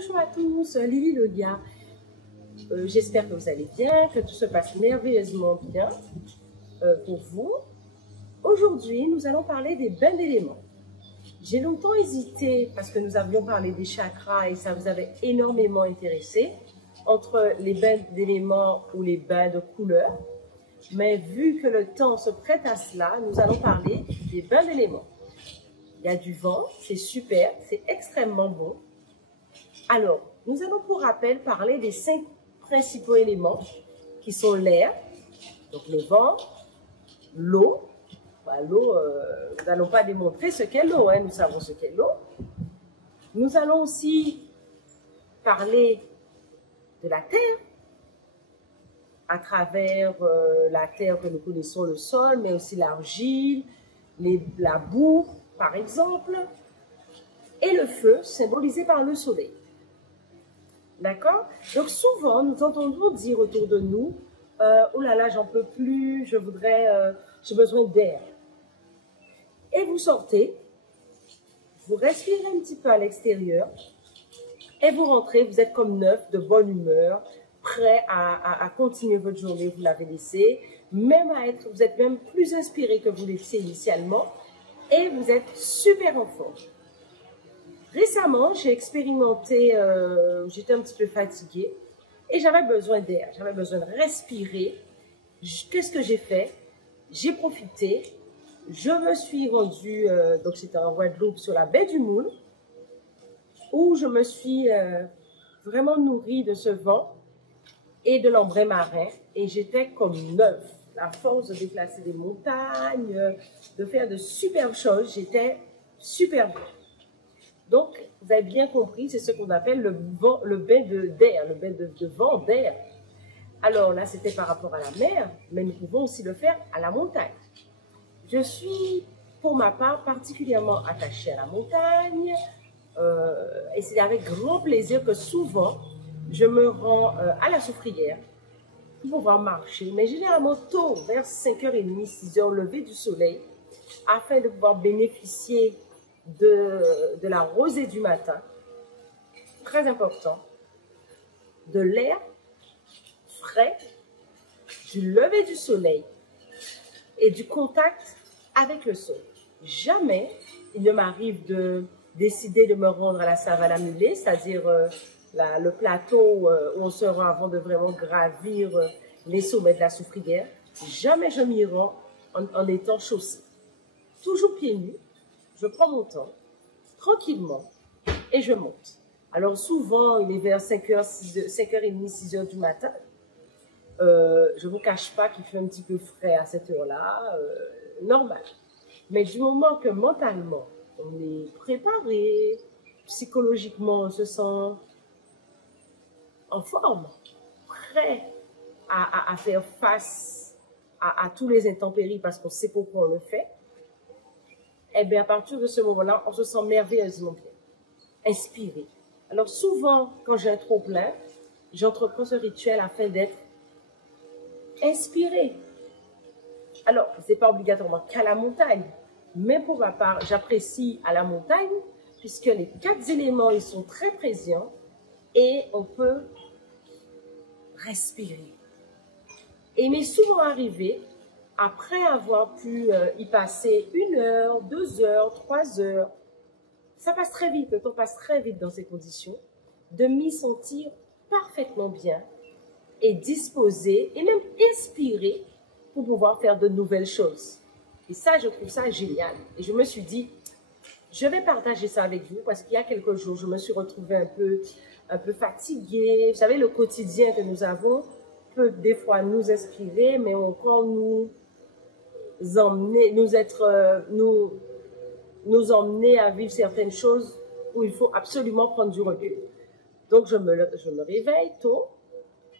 Bonjour à tous, Lily Lodia. J'espère que vous allez bien, que tout se passe merveilleusement bien pour vous. Aujourd'hui, nous allons parler des bains d'éléments. J'ai longtemps hésité parce que nous avions parlé des chakras et ça vous avait énormément intéressé entre les bains d'éléments ou les bains de couleurs. Mais vu que le temps se prête à cela, nous allons parler des bains d'éléments. Il y a du vent, c'est super, c'est extrêmement bon. Alors, nous allons pour rappel parler des 5 principaux éléments qui sont l'air, donc le vent, l'eau. L'eau, nous n'allons pas démontrer ce qu'est l'eau, nous savons ce qu'est l'eau. Nous allons aussi parler de la terre, à travers la terre que nous connaissons, le sol, mais aussi l'argile, la boue, par exemple, et le feu, symbolisé par le soleil. D'accord? Donc souvent, nous entendons dire autour de nous, oh là là, j'en peux plus, j'ai besoin d'air. Et vous sortez, vous respirez un petit peu à l'extérieur, et vous rentrez, vous êtes comme neuf, de bonne humeur, prêt à continuer votre journée, vous l'avez laissé, vous êtes même plus inspiré que vous l'étiez initialement, et vous êtes super en forme. Récemment, j'ai expérimenté, j'étais un petit peu fatiguée et j'avais besoin d'air, j'avais besoin de respirer. Qu'est-ce que j'ai fait? J'ai profité, je me suis rendue, donc c'était en Guadeloupe, sur la baie du Moule, où je me suis vraiment nourrie de ce vent et de l'ambré marin et j'étais comme neuve. La force de déplacer des montagnes, de faire de superbes choses, j'étais super bien. Donc, vous avez bien compris, c'est ce qu'on appelle le bain d'air, le bain de vent d'air. Alors là, c'était par rapport à la mer, mais nous pouvons aussi le faire à la montagne. Je suis, pour ma part, particulièrement attachée à la montagne et c'est avec grand plaisir que souvent, je me rends à la Soufrière pour pouvoir marcher, mais généralement tôt, vers 5h30, 6h, lever du soleil, afin de pouvoir bénéficier de la rosée du matin, très important, de l'air frais, du lever du soleil et du contact avec le sol. Jamais il ne m'arrive de décider de me rendre à la Savala-Mulé, c'est-à-dire le plateau où on se rend avant de vraiment gravir les sommets de la Soufrière. Jamais je m'y rends en étant chaussée. Toujours pieds nus. Je prends mon temps, tranquillement, et je monte. Alors souvent, il est vers 5h30, 6h du matin. Je ne vous cache pas qu'il fait un petit peu frais à cette heure-là, normal. Mais du moment que mentalement, on est préparé, psychologiquement, on se sent en forme, prêt à faire face à tous les intempéries parce qu'on sait pourquoi on le fait, eh bien, à partir de ce moment-là, on se sent merveilleusement bien, inspiré. Alors, souvent, quand j'ai un trop-plein, j'entreprends ce rituel afin d'être inspiré. Alors, ce n'est pas obligatoirement qu'à la montagne, mais pour ma part, j'apprécie à la montagne, puisque les 4 éléments, ils sont très présents et on peut respirer. Et il m'est souvent arrivé, après avoir pu y passer 1 heure, 2 heures, 3 heures, ça passe très vite, le temps passe très vite dans ces conditions, de m'y sentir parfaitement bien et disposé et même inspiré pour pouvoir faire de nouvelles choses. Et ça, je trouve ça génial. Et je me suis dit, je vais partager ça avec vous parce qu'il y a quelques jours, je me suis retrouvée un peu fatiguée. Vous savez, le quotidien que nous avons peut des fois nous inspirer, mais encore nous emmener, nous emmener à vivre certaines choses où il faut absolument prendre du recul. Donc, je me réveille tôt.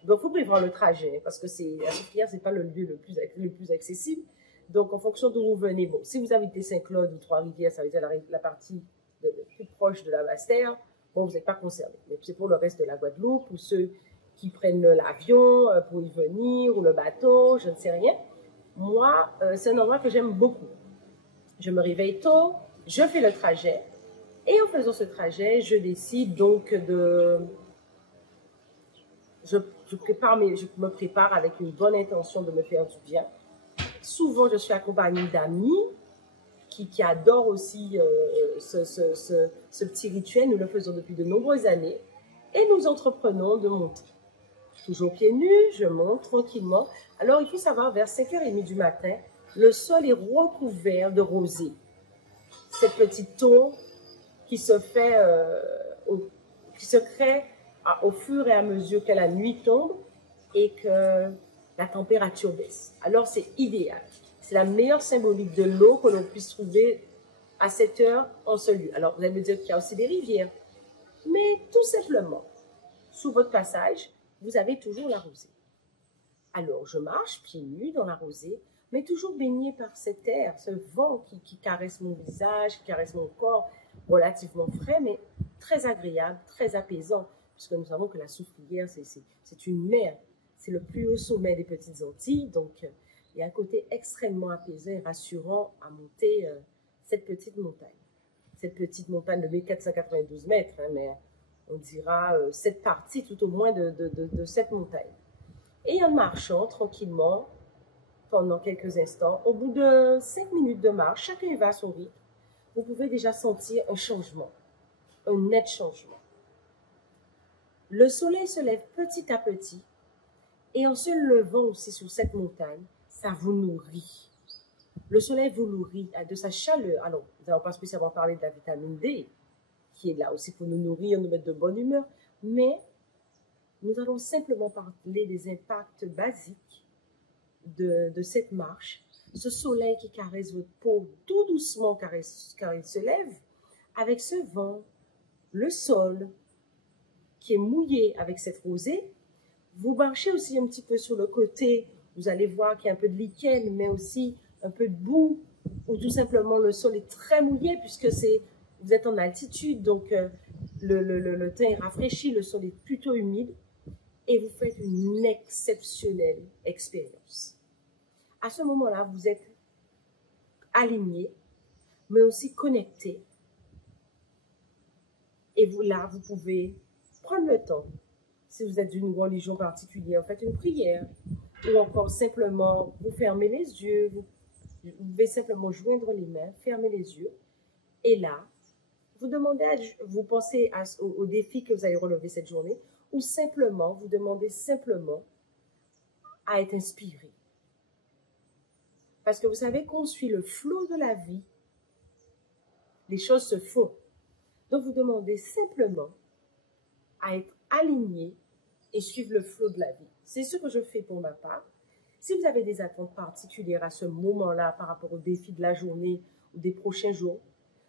Donc, il faut prévoir le trajet parce que la Soufrière, ce n'est pas le lieu le plus accessible. Donc, en fonction d'où vous venez, bon, si vous habitez Saint-Claude ou Trois-Rivières, ça veut dire la partie plus proche de la Basse-Terre, bon, vous n'êtes pas concerné. Mais c'est pour le reste de la Guadeloupe ou ceux qui prennent l'avion pour y venir ou le bateau, je ne sais rien. Moi, c'est un endroit que j'aime beaucoup. Je me réveille tôt, je fais le trajet Et en faisant ce trajet, je décide donc de... Je me prépare avec une bonne intention de me faire du bien. Souvent, je suis accompagnée d'amis qui adorent aussi ce petit rituel. Nous le faisons depuis de nombreuses années. Et nous entreprenons de monter. Toujours pieds nus, je monte tranquillement. Alors, il faut savoir, vers 5h30 du matin, le sol est recouvert de rosée. Cette petite tour qui se fait, qui se crée au fur et à mesure que la nuit tombe et que la température baisse. Alors, c'est idéal. C'est la meilleure symbolique de l'eau que l'on puisse trouver à cette heure en ce lieu. Alors, vous allez me dire qu'il y a aussi des rivières. Mais tout simplement, sous votre passage, vous avez toujours la rosée. Alors, je marche pieds nus dans la rosée, mais toujours baignée par cet air, ce vent qui caresse mon visage, qui caresse mon corps, relativement frais, mais très agréable, très apaisant, puisque nous savons que la Soufrière, c'est une mer. C'est le plus haut sommet des Petites Antilles, donc il y a un côté extrêmement apaisant et rassurant à monter cette petite montagne. Cette petite montagne de 1492 mètres, hein, mais on dira cette partie tout au moins de cette montagne. Et en marchant tranquillement, pendant quelques instants, au bout de 5 minutes de marche, chacun va à son rythme, vous pouvez déjà sentir un changement, un net changement. Le soleil se lève petit à petit, et en se levant aussi sur cette montagne, ça vous nourrit. Le soleil vous nourrit de sa chaleur. Alors, nous n'allons pas spécialement parler de la vitamine D, qui est là aussi pour nous nourrir, nous mettre de bonne humeur, mais nous allons simplement parler des impacts basiques de cette marche. Ce soleil qui caresse votre peau tout doucement car il se lève, avec ce vent, le sol qui est mouillé avec cette rosée. Vous marchez aussi un petit peu sur le côté, vous allez voir qu'il y a un peu de lichen, mais aussi un peu de boue, ou tout simplement le sol est très mouillé puisque vous êtes en altitude, donc le temps est rafraîchi, le sol est plutôt humide, et vous faites une exceptionnelle expérience. À ce moment-là, vous êtes aligné, mais aussi connecté. Et vous pouvez prendre le temps, si vous êtes d'une religion particulière, faites une prière, ou encore simplement vous fermez les yeux, vous pouvez simplement joindre les mains, fermer les yeux, et là, vous pensez au défi que vous allez relever cette journée, ou simplement, vous demandez simplement à être inspiré. Parce que vous savez qu'on suit le flot de la vie, les choses se font. Donc, vous demandez simplement à être aligné et suivre le flot de la vie. C'est ce que je fais pour ma part. Si vous avez des attentes particulières à ce moment-là par rapport au défi de la journée ou des prochains jours,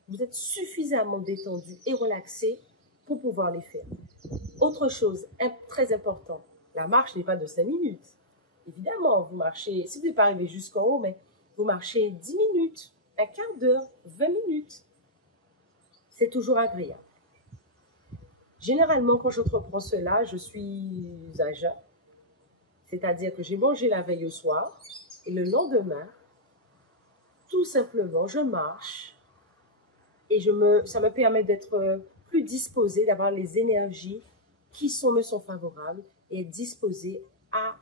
vous êtes suffisamment détendu et relaxé pour pouvoir les faire. Autre chose très importante, la marche n'est pas de 5 minutes. Évidemment, vous marchez, si vous n'êtes pas arrivé jusqu'en haut, mais vous marchez 10 minutes, un quart d'heure, 20 minutes. C'est toujours agréable. Généralement, quand j'entreprends cela, je suis à jeun. C'est-à-dire que j'ai mangé la veille au soir et le lendemain, tout simplement, je marche et ça me permet d'être plus disposée, d'avoir les énergies qui me sont favorables et être disposée à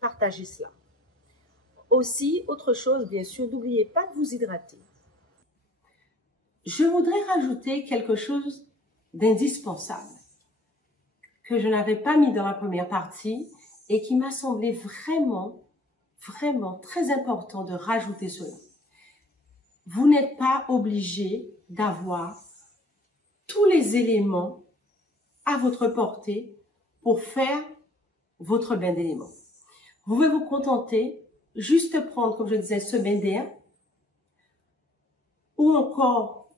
partager cela. Aussi, autre chose, bien sûr, n'oubliez pas de vous hydrater. Je voudrais rajouter quelque chose d'indispensable que je n'avais pas mis dans la première partie et qui m'a semblé vraiment, vraiment très important de rajouter cela. Vous n'êtes pas obligé d'avoir tous les éléments à votre portée pour faire votre bain d'éléments. Vous pouvez vous contenter juste prendre, comme je disais, ce bain d'air ou encore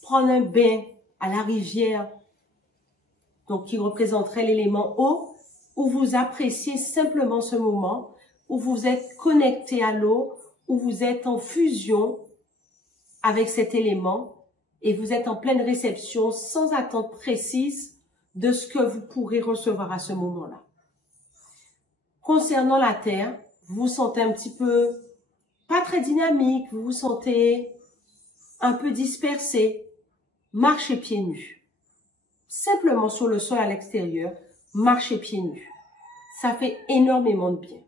prendre un bain à la rivière, donc qui représenterait l'élément eau, où vous appréciez simplement ce moment, où vous êtes connecté à l'eau, où vous êtes en fusion avec cet élément et vous êtes en pleine réception sans attente précise de ce que vous pourrez recevoir à ce moment-là. Concernant la terre, vous vous sentez un petit peu pas très dynamique, vous vous sentez un peu dispersé. marchez pieds nus. Simplement sur le sol à l'extérieur, marchez pieds nus. Ça fait énormément de bien.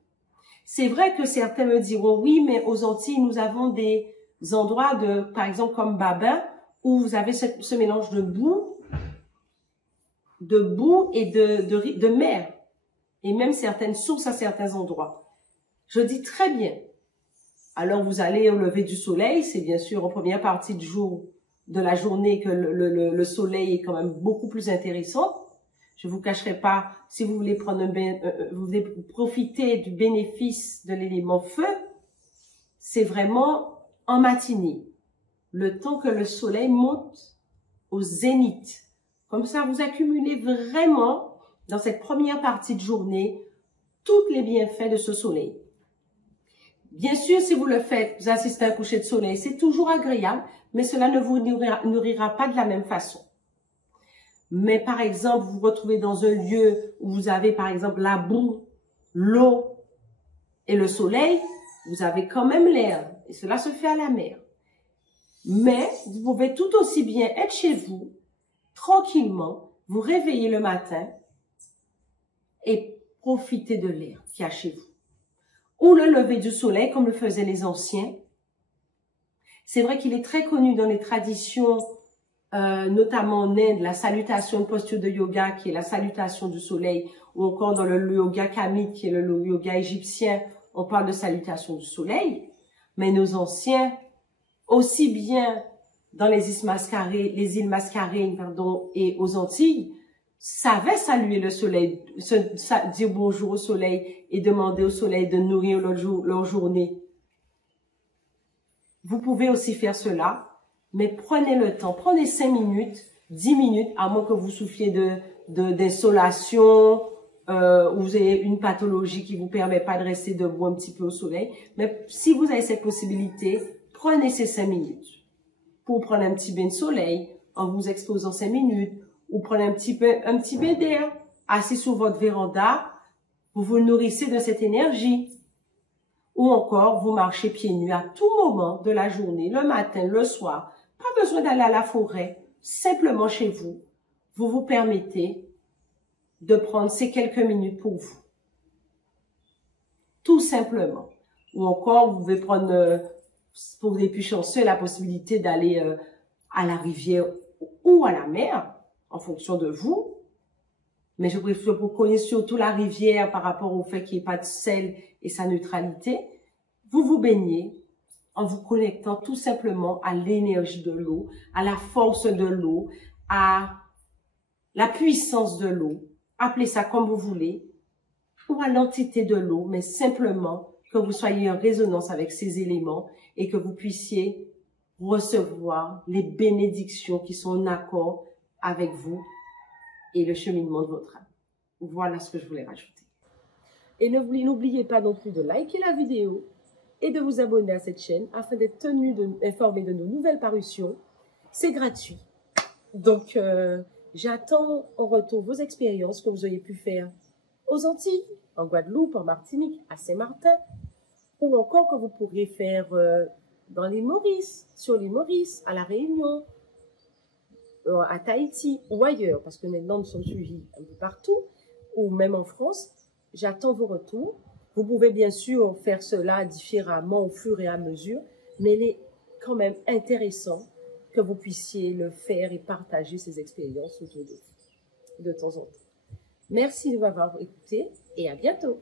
C'est vrai que certains me diront, oui, mais aux Antilles, nous avons des endroits par exemple, comme Babin, où vous avez ce mélange de boue et de mer. Et même certaines sources à certains endroits. Je dis très bien. Alors, vous allez au lever du soleil. C'est bien sûr en première partie de la journée que le soleil est quand même beaucoup plus intéressant. Je vous cacherai pas, si vous voulez prendre un bain, vous voulez profiter du bénéfice de l'élément feu, c'est vraiment en matinée, le temps que le soleil monte au zénith. Comme ça, vous accumulez vraiment, dans cette première partie de journée, tous les bienfaits de ce soleil. Bien sûr, si vous le faites, vous assistez à un coucher de soleil, c'est toujours agréable, mais cela ne vous nourrira pas de la même façon. Mais par exemple, vous vous retrouvez dans un lieu où vous avez par exemple la boue, l'eau et le soleil, vous avez quand même l'air. Et cela se fait à la mer. Mais vous pouvez tout aussi bien être chez vous, tranquillement, vous réveiller le matin et profiter de l'air qu'il y a chez vous. Ou le lever du soleil, comme le faisaient les anciens. C'est vrai qu'il est très connu dans les traditions, notamment en Inde, la salutation, une posture de yoga qui est la salutation du soleil, ou encore dans le yoga kamite qui est le yoga égyptien, on parle de salutation du soleil. Mais nos anciens, aussi bien dans les îles Mascarenes, et aux Antilles, savaient saluer le soleil, dire bonjour au soleil et demander au soleil de nourrir leur journée. Vous pouvez aussi faire cela, mais prenez le temps, prenez 5 minutes, 10 minutes, à moins que vous souffriez d'insolation, ou vous ayez une pathologie qui vous permet pas de rester debout un petit peu au soleil. Mais si vous avez cette possibilité, prenez ces 5 minutes pour prendre un petit bain de soleil en vous exposant 5 minutes, ou prenez un petit bain d'air, assis sur votre véranda, vous vous nourrissez de cette énergie. Ou encore, vous marchez pieds nus à tout moment de la journée, le matin, le soir. Pas besoin d'aller à la forêt, simplement chez vous. Vous vous permettez de prendre ces quelques minutes pour vous. Tout simplement. Ou encore, vous pouvez prendre, pour les plus chanceux, la possibilité d'aller à la rivière ou à la mer, en fonction de vous. Mais je préfère vous connaître surtout la rivière par rapport au fait qu'il n'y ait pas de sel et sa neutralité. Vous vous baignez en vous connectant tout simplement à l'énergie de l'eau, à la force de l'eau, à la puissance de l'eau. Appelez ça comme vous voulez, ou à l'entité de l'eau, mais simplement que vous soyez en résonance avec ces éléments et que vous puissiez recevoir les bénédictions qui sont en accord avec vous et le cheminement de votre âme. Voilà ce que je voulais rajouter. Et n'oubliez pas non plus de liker la vidéo et de vous abonner à cette chaîne afin d'être tenu informé de nos nouvelles parutions. C'est gratuit. Donc, j'attends en retour vos expériences que vous auriez pu faire aux Antilles, en Guadeloupe, en Martinique, à Saint-Martin, ou encore que vous pourriez faire dans les Maurices, sur les Maurices, à La Réunion, à Tahiti ou ailleurs, parce que maintenant nous sommes suivis un peu partout, ou même en France. J'attends vos retours. Vous pouvez bien sûr faire cela différemment au fur et à mesure, mais il est quand même intéressant que vous puissiez le faire et partager ces expériences autour de vous, de temps en temps. Merci de m'avoir écouté et à bientôt.